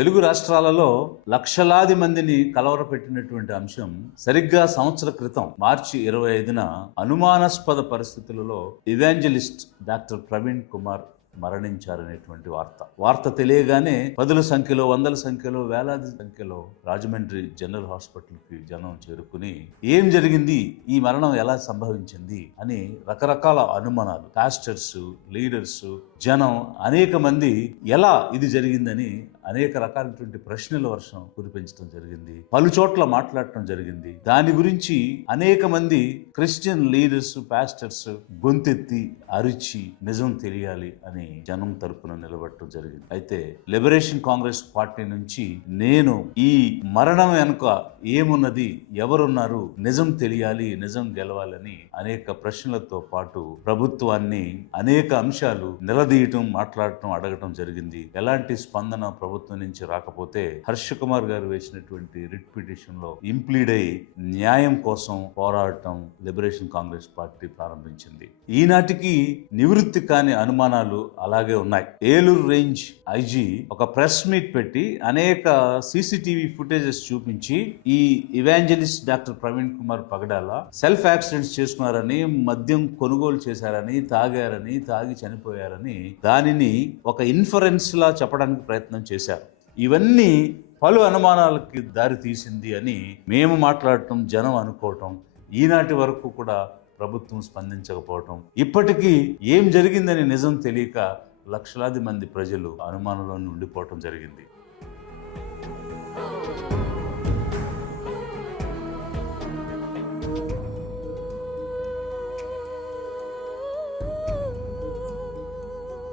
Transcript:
తెలుగు రాష్ట్రాలలో లక్షలాది మందిని కలవరపెట్టినటువంటి అంశం సరిగ్గా సంవత్సర క్రితం మార్చి 25న అనుమానాస్పద పరిస్థితులలో ఇవాంజలిస్ట్ డాక్టర్ ప్రవీణ్ కుమార్ మరణించారనేటువంటి వార్త తెలియగానే పదుల సంఖ్యలో, వందల సంఖ్యలో, వేలాది సంఖ్యలో రాజమండ్రి జనరల్ హాస్పిటల్కి జనం చేరుకుని ఏం జరిగింది, ఈ మరణం ఎలా సంభవించింది అని రకరకాల అనుమానాలు, పాస్టర్స్, లీడర్స్, జనం అనేక మంది ఎలా ఇది జరిగిందని అనేక రకాలైనటువంటి ప్రశ్నల వర్షం కురిపించడం జరిగింది. పలు చోట్ల మాట్లాడటం జరిగింది. దాని గురించి అనేక మంది క్రిస్టియన్ లీడర్స్, పాస్టర్స్ గొంతెత్తి అరిచి నిజం తెలియాలి అని జనం తరపున నిలబడటం జరిగింది. అయితే లిబరేషన్ కాంగ్రెస్ పార్టీ నుంచి నేను ఈ మరణం వెనుక ఏమున్నది, ఎవరున్నారు, నిజం తెలియాలి, నిజం గెలవాలని అనేక ప్రశ్నలతో పాటు ప్రభుత్వాన్ని అనేక అంశాలు నిలదీయటం, మాట్లాడటం, అడగటం జరిగింది. ఎలాంటి స్పందన ప్రభుత్వం నుంచి రాకపోతే హర్ష కుమార్ గారు వేసినటువంటి రిట్ పిటిషన్ లో ఇంప్లీడ్ అయి న్యాయం కోసం పోరాటం లిబరేషన్ కాంగ్రెస్ పార్టీ ప్రారంభించింది. ఈనాటికి నివృత్తి కాని అనుమానాలు అలాగే ఉన్నాయి. ఏలూరు రేంజ్ ఐజీ ఒక ప్రెస్ మీట్ పెట్టి అనేక సీసీటీవీ ఫుటేజెస్ చూపించి ఈ ఇవాంజలిస్ట్ డాక్టర్ ప్రవీణ్ కుమార్ పగడాల సెల్ఫ్ యాక్సిడెంట్స్ చేసుకున్నారని, మద్యం కొనుగోలు చేశారని, తాగి చనిపోయారని దానిని ఒక ఇన్ఫరెన్స్ లా చెప్పడానికి ప్రయత్నం చేశారు. ఇవన్నీ పలు అనుమానాలకి దారి తీసింది అని మేము మాట్లాడటం, జనం అనుకోవటం, ఈనాటి వరకు కూడా ప్రభుత్వం స్పందించకపోవటం, ఇప్పటికీ ఏం జరిగిందని నిజం తెలియక లక్షలాది మంది ప్రజలు అనుమానంలో ఉండిపోవటం జరిగింది.